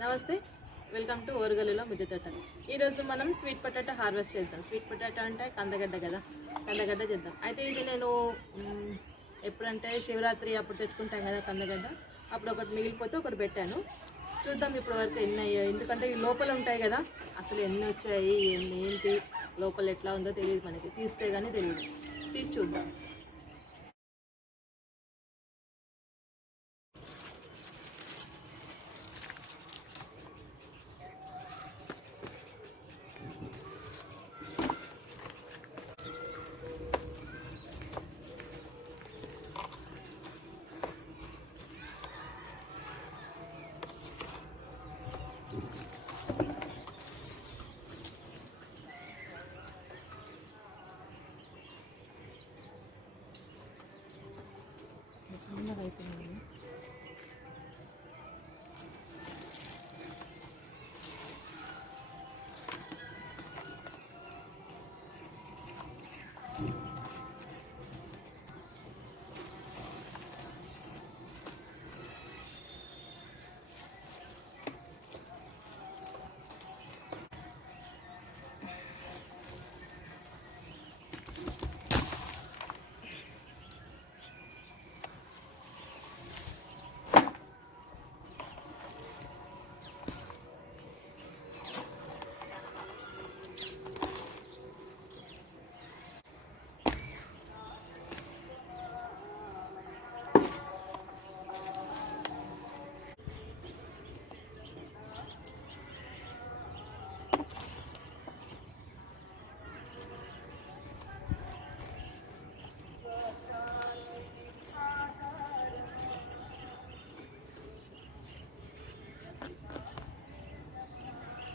నమస్తే, welcome to ఓరుగల్లులో మిద్దె తోట. ఈరోజు మనం స్వీట్ పొటాటో హార్వెస్ట్ చేద్దాం. స్వీట్ పొటాటో అంటే కందగడ్డ కదా, కందగడ్డ చేద్దాం. అయితే ఇది నేను ఎప్పుడంటే శివరాత్రి అప్పుడు తెచ్చుకుంటాం కదా కందగడ్డ, అప్పుడు ఒకటి మిగిలిపోతే ఒకటి పెట్టాను. చూద్దాం ఇప్పటి వరకు ఎన్ని అయ్యాయి, ఎందుకంటే ఈ లోపల ఉంటాయి కదా, అసలు ఎన్ని వచ్చాయి ఏంటి లోపల ఎట్లా ఉందో తెలియదు, మనకి తీస్తే కానీ తెలియదు. తీసి చూద్దాం. అయిపోయింది.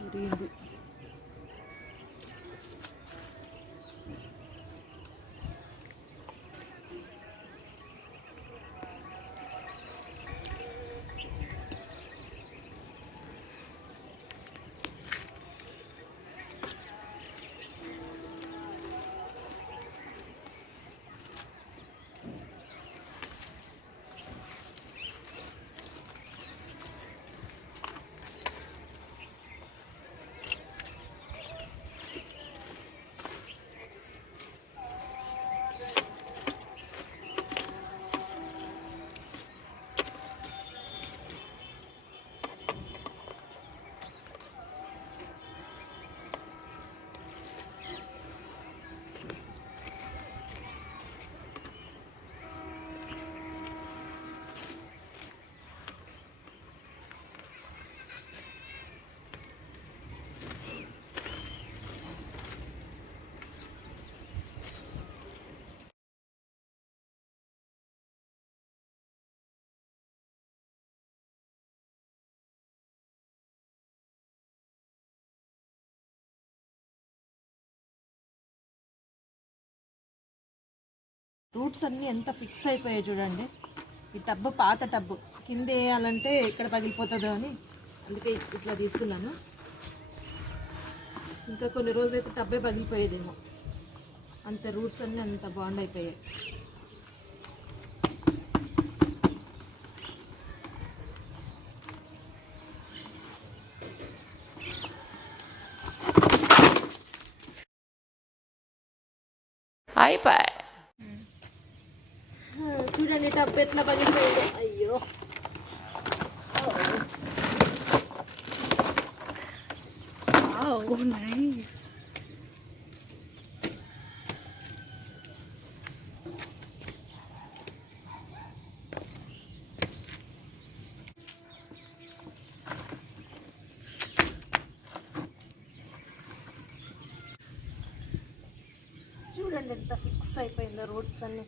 ఉరిగింది. రూట్స్ అన్నీ ఎంత ఫిక్స్ అయిపోయాయి చూడండి. ఈ టబ్బు పాత టబ్బు కింద వేయాలంటే ఎక్కడ పగిలిపోతుందో అని అందుకే ఇట్లా తీస్తున్నాను. ఇంకా కొన్ని రోజులైతే టబ్బే పగిలిపోయేదేమో, అంత రూట్స్ అన్నీ అంత బాండ్ అయిపోయాయి. అయిపోయి చూడండి టబ్బు ఎట్లా పగిలిపోయాడు. అయ్యో, నైస్. చూడండి ఎంత ఫిక్స్ అయిపోయిందో రూట్స్ అన్నీ.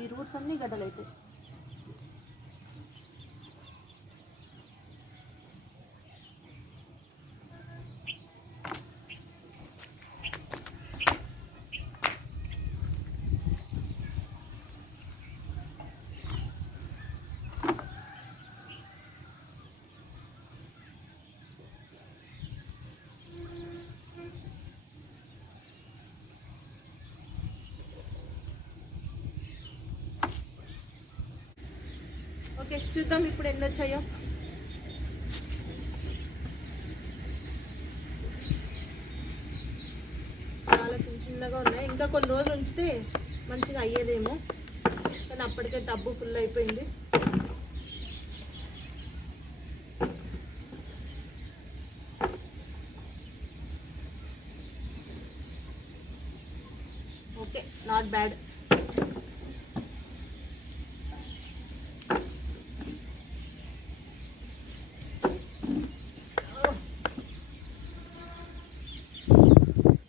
ఈ రూట్స్ అన్నీ గడ్డలు అవుతాయి. ఓకే, చూద్దాం ఇప్పుడు ఎన్ని వచ్చాయో. చాలా చిన్న చిన్నగా ఉన్నాయి. ఇంకా కొన్ని రోజులు ఉంచితే మంచిగా అయ్యేదేమో, కానీ అప్పటికే టబ్బు ఫుల్ అయిపోయింది. Okay, not bad.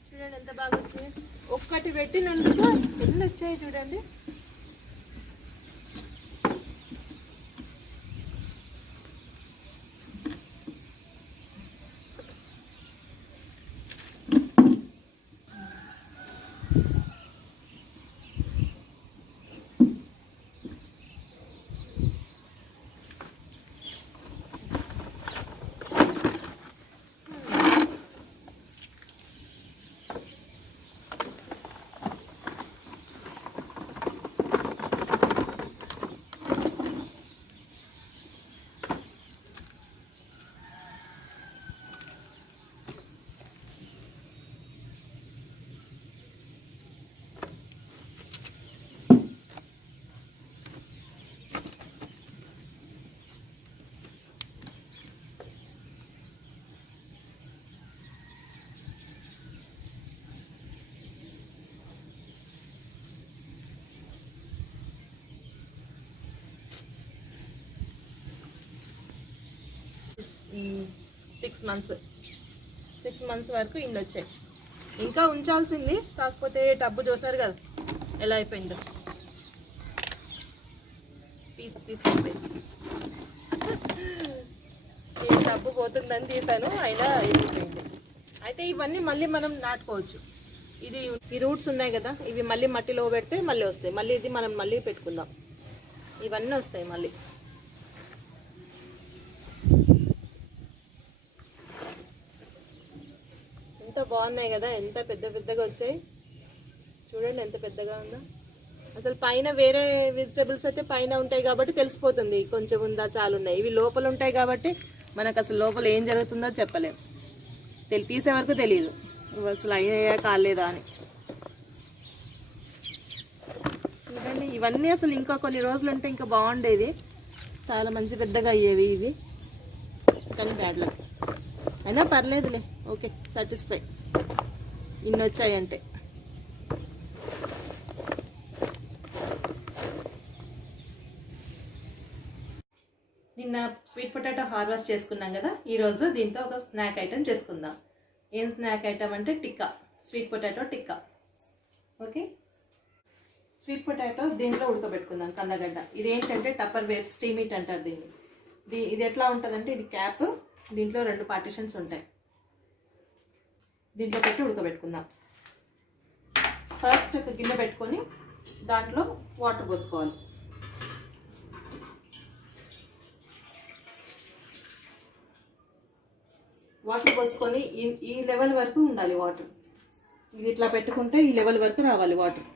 చూడండి ఎంత బాగా వచ్చింది. ఒక్కటి పెట్టినందుకు ఎన్ని వచ్చాయి చూడండి. సిక్స్ మంత్స్ వరకు ఇల్లు వచ్చాయి. ఇంకా ఉంచాల్సింది, కాకపోతే టబ్బు చూసారు కదా ఎలా అయిపోయిందో, పీస్ అయిపోయింది. ఈ టబ్బు పోతుందని తీసాను, అయినా అయిపోయింది. అయితే ఇవన్నీ మళ్ళీ మనం నాటుకోవచ్చు. ఈ రూట్స్ ఉన్నాయి కదా, ఇవి మళ్ళీ మట్టిలో పెడితే మళ్ళీ వస్తాయి. మళ్ళీ ఇది మనం మళ్ళీ పెట్టుకుందాం, ఇవన్నీ వస్తాయి మళ్ళీ. ఎంత బాగున్నాయి కదా, ఎంత పెద్దగా వచ్చాయి చూడండి, ఎంత పెద్దగా ఉందో. అసలు పైన వేరే వెజిటబుల్స్ అయితే పైన ఉంటాయి కాబట్టి తెలిసిపోతుంది కొంచెం ఉందా చాలా ఉన్నాయి. ఇవి లోపల ఉంటాయి కాబట్టి మనకు అసలు లోపల ఏం జరుగుతుందో చెప్పలేము, తీసే వరకు తెలియదు అసలు అయ్యాయా కాలేదా అని. చూడండి ఇవన్నీ అసలు ఇంకా కొన్ని రోజులు ఉంటే ఇంకా బాగుండేది, చాలా మంచి పెద్దగా అయ్యేవి ఇవి, కానీ బ్యాడ్ లక్. అయినా పర్లేదులే, ఓకే సాటిస్ఫై ఇన్ని వచ్చాయంటే. నిన్న స్వీట్ పొటాటో హార్వెస్ట్ చేసుకున్నాం కదా, ఈరోజు దీంతో ఒక స్నాక్ ఐటెం చేసుకుందాం. ఏం స్నాక్ ఐటెం అంటే tikka, sweet potato tikka. Okay, sweet potato దీంట్లో ఉడకబెట్టుకుందాం, కందగడ్డ. ఇదేంటంటే టప్పర్ వేర్ స్టీమీట్ అంటారు దీన్ని. ఇది ఎట్లా ఉంటుందంటే, ఇది క్యాప్, దీంట్లో 2 పార్టిషన్స్ ఉంటాయి. దీంట్లో పెట్టి ఉడకబెట్టుకుందాం. ఫస్ట్ ఒక గిన్నె పెట్టుకొని దాంట్లో వాటర్ పోసుకోవాలి. వాటర్ పోసుకొని ఈ లెవెల్ వరకు ఉండాలి వాటర్. ఇది ఇట్లా పెట్టుకుంటే ఈ లెవెల్ వరకు రావాలి వాటర్,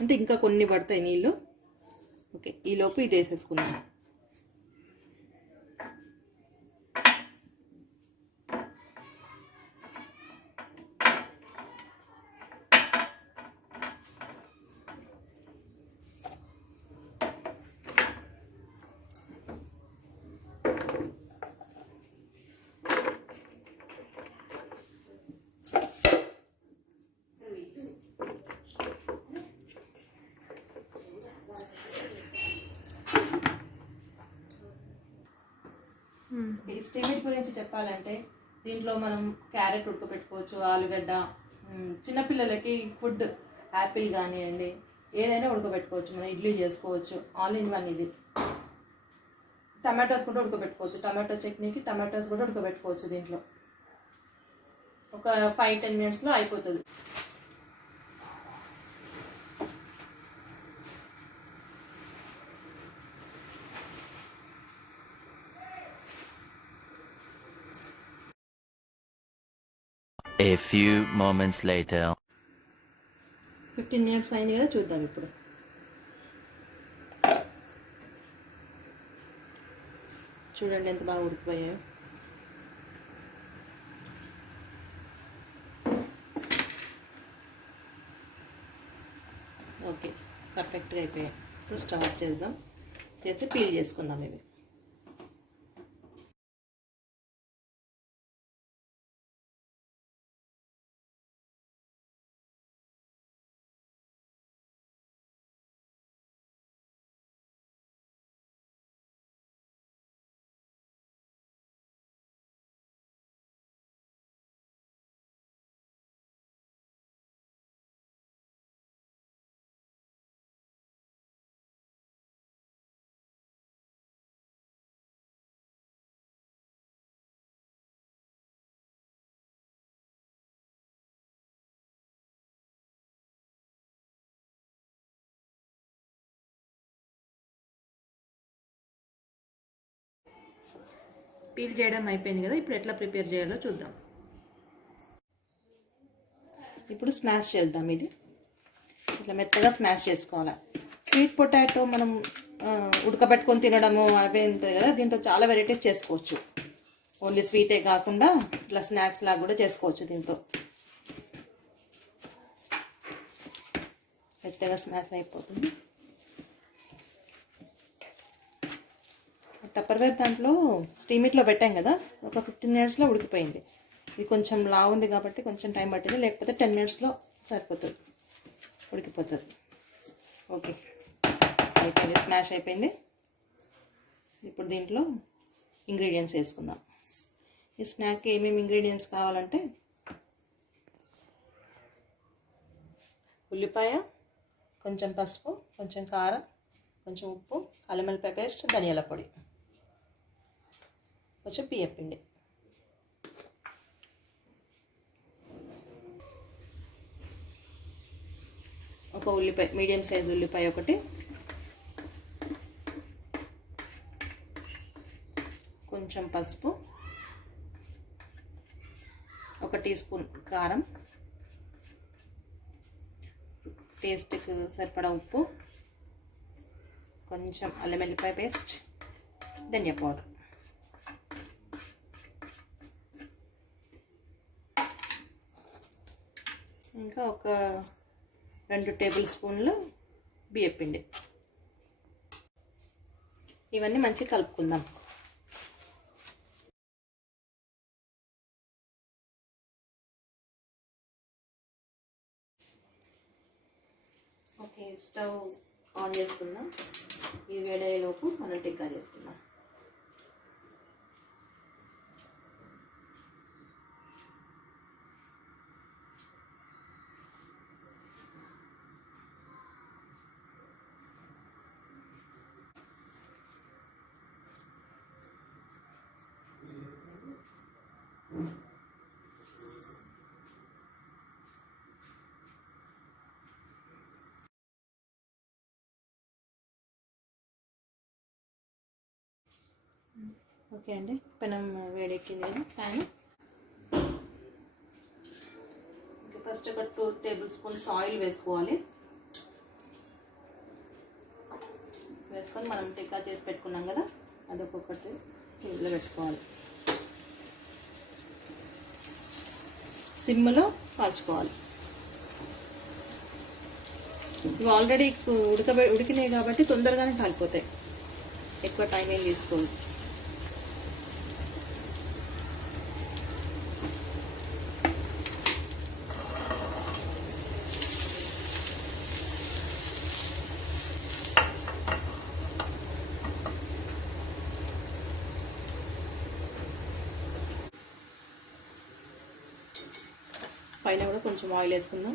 అంటే ఇంకా కొన్ని పడతాయి నీళ్ళు. ఓకే, ఈలోపు ఇది వేసేసుకుందాం. ఈ స్టీమేట్ గురించి చెప్పాలంటే, దీంట్లో మనం క్యారెట్ ఉడకపెట్టుకోవచ్చు, ఆలుగడ్డ, చిన్నపిల్లలకి ఫుడ్ యాపిల్ కానివ్వండి ఏదైనా ఉడకబెట్టుకోవచ్చు. మనం ఇడ్లీ చేసుకోవచ్చు, ఆల్ ఇన్ వన్ ఇది. టమాటోస్ కూడా ఉడకబెట్టుకోవచ్చు, టమాటో చట్నీకి టమాటోస్ కూడా ఉడకబెట్టుకోవచ్చు. దీంట్లో ఒక 5-10 మినిట్స్లో అయిపోతుంది. A few moments later. 15 minutes అయింది కదా, చూద్దాం ఇప్పుడు. చూడండి ఎంత బాగా ఉడికిపోయాయో. ఓకే, పర్ఫెక్ట్గా అయిపోయాయి. ఇప్పుడు స్టవ్ ఆఫ్ చేద్దాం, చేసి పీల్ చేసుకుందాం ఇవి. పీల్ చేయడం అయిపోయింది కదా, ఇప్పుడు ఎట్లా ప్రిపేర్ చేయాలో చూద్దాం. ఇప్పుడు స్మాష్ చేద్దాం. ఇది ఇట్లా మెత్తగా స్మాష్ చేసుకోవాలి. స్వీట్ పొటాటో మనం ఉడకబెట్టుకొని తినడము అవే ఉంటుంది కదా, దీంట్లో చాలా వెరైటీస్ చేసుకోవచ్చు. ఓన్లీ స్వీటే కాకుండా ఇట్లా స్నాక్స్ లాగా కూడా చేసుకోవచ్చు. దీంతో మెత్తగా స్మాష్ అయిపోతుంది. టప్పర్వేర్ దాంట్లో స్టీమిట్లో పెట్టాం కదా, ఒక 15 మినిట్స్లో ఉడికిపోయింది. ఇది కొంచెం లావు ఉంది కాబట్టి కొంచెం టైం పట్టింది, లేకపోతే 10 మినిట్స్లో సరిపోతుంది, ఉడికిపోతుంది. ఓకే, అయిపోయింది, స్మాష్ అయిపోయింది. ఇప్పుడు దీంట్లో ఇంగ్రీడియంట్స్ వేసుకుందాం. ఈ స్నాక్కి ఏమేమి ఇంగ్రీడియంట్స్ కావాలంటే ఉల్లిపాయ, కొంచెం పసుపు, కొంచెం కారం, కొంచెం ఉప్పు, అల్లం వెల్లిపాయ పేస్ట్, ధనియాల పొడి, కొంచెం బియ్యం పిండి. ఒక ఉల్లిపాయ, మీడియం సైజ్ ఉల్లిపాయ ఒకటి, కొంచెం పసుపు, 1 టీ స్పూన్ కారం, టేస్ట్కి సరిపడా ఉప్పు, కొంచెం అల్లం వెల్లిపాయ పేస్ట్, ధనియా పౌడర్. ఇంకా ఒక 2 టేబుల్ స్పూన్లు బియ్యం పిండి. ఇవన్నీ మంచిగా కలుపుకుందాం. ఓకే, స్టవ్ ఆన్ చేసుకుందాం. ఇది వేడయ్యేలోపు మనం టిక్కా చేసుకుందాం. ఓకే అండి, పెనం వేడెక్కింది కదా, ప్యాన్. ఫస్ట్ ఒక 2 టేబుల్ స్పూన్స్ ఆయిల్ వేసుకోవాలి. వేసుకొని మనం టిక్కా చేసి పెట్టుకున్నాం కదా, అదొక్కొక్కటి ఇందులో పెట్టుకోవాలి. సిమ్లో కాల్చుకోవాలి. ఇవి ఆల్రెడీ ఉడికినాయి కాబట్టి తొందరగానే కాలిపోతాయి, ఎక్కువ టైం ఏం తీసుకోవాలి. పైన కూడా కొంచెం ఆయిల్ వేసుకుందాం.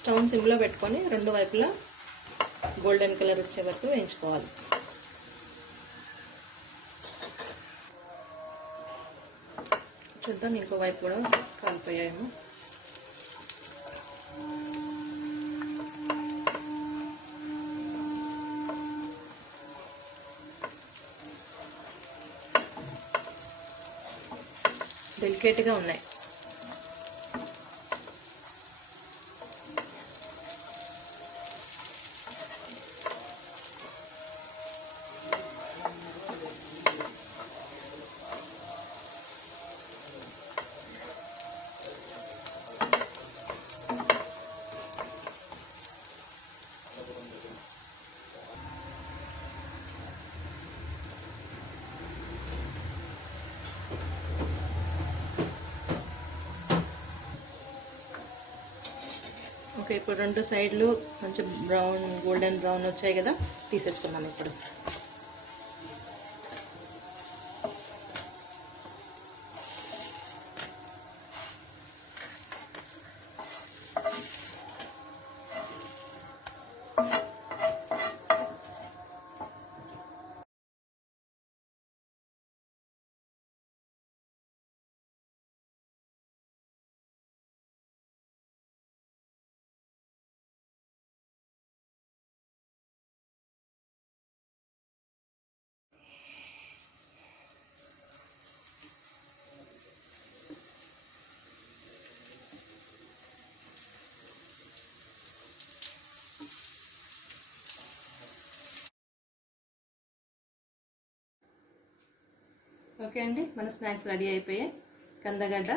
స్టవ్ సిమ్లో పెట్టుకొని రెండు వైపులా గోల్డెన్ కలర్ వచ్చే వరకు వేయించుకోవాలి. చూద్దాం ఇంకో వైపు కూడా కాలిపోయాయేమో. డెలికేట్గా ఉన్నాయి. ఓకే, ఇప్పుడు రెండు సైడ్లు కొంచెం గోల్డెన్ బ్రౌన్ వచ్చాయి కదా, తీసేసుకుందాం ఇప్పుడు. ఓకే అండి, మన స్నాక్స్ రెడీ అయిపోయాయి. కందగడ్డ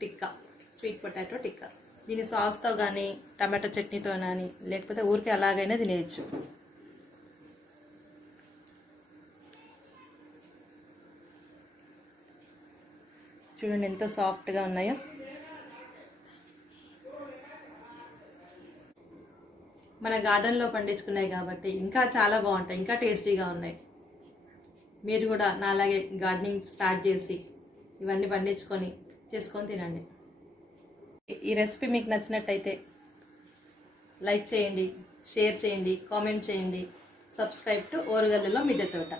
టిక్కా, స్వీట్ పొటాటో టిక్కా. దీన్ని సాస్తో కానీ టమాటో చట్నీతో కానీ లేకపోతే ఊరికే అలాగైనా తినేయచ్చు. చూడండి ఎంత సాఫ్ట్గా ఉన్నాయో. మన గార్డెన్లో పండించుకున్నాయి కాబట్టి ఇంకా చాలా బాగుంటాయి, ఇంకా టేస్టీగా ఉన్నాయి. మీరు కూడా నాలాగే గార్డెనింగ్ స్టార్ట్ చేసి ఇవన్నీ పండించుకొని చేసుకొని తినండి. ఈ రెసిపీ మీకు నచ్చినట్టయితే లైక్ చేయండి, షేర్ చేయండి, కామెంట్ చేయండి. సబ్స్క్రైబ్ టు ఓరుగల్లులో మిద్దె తోట.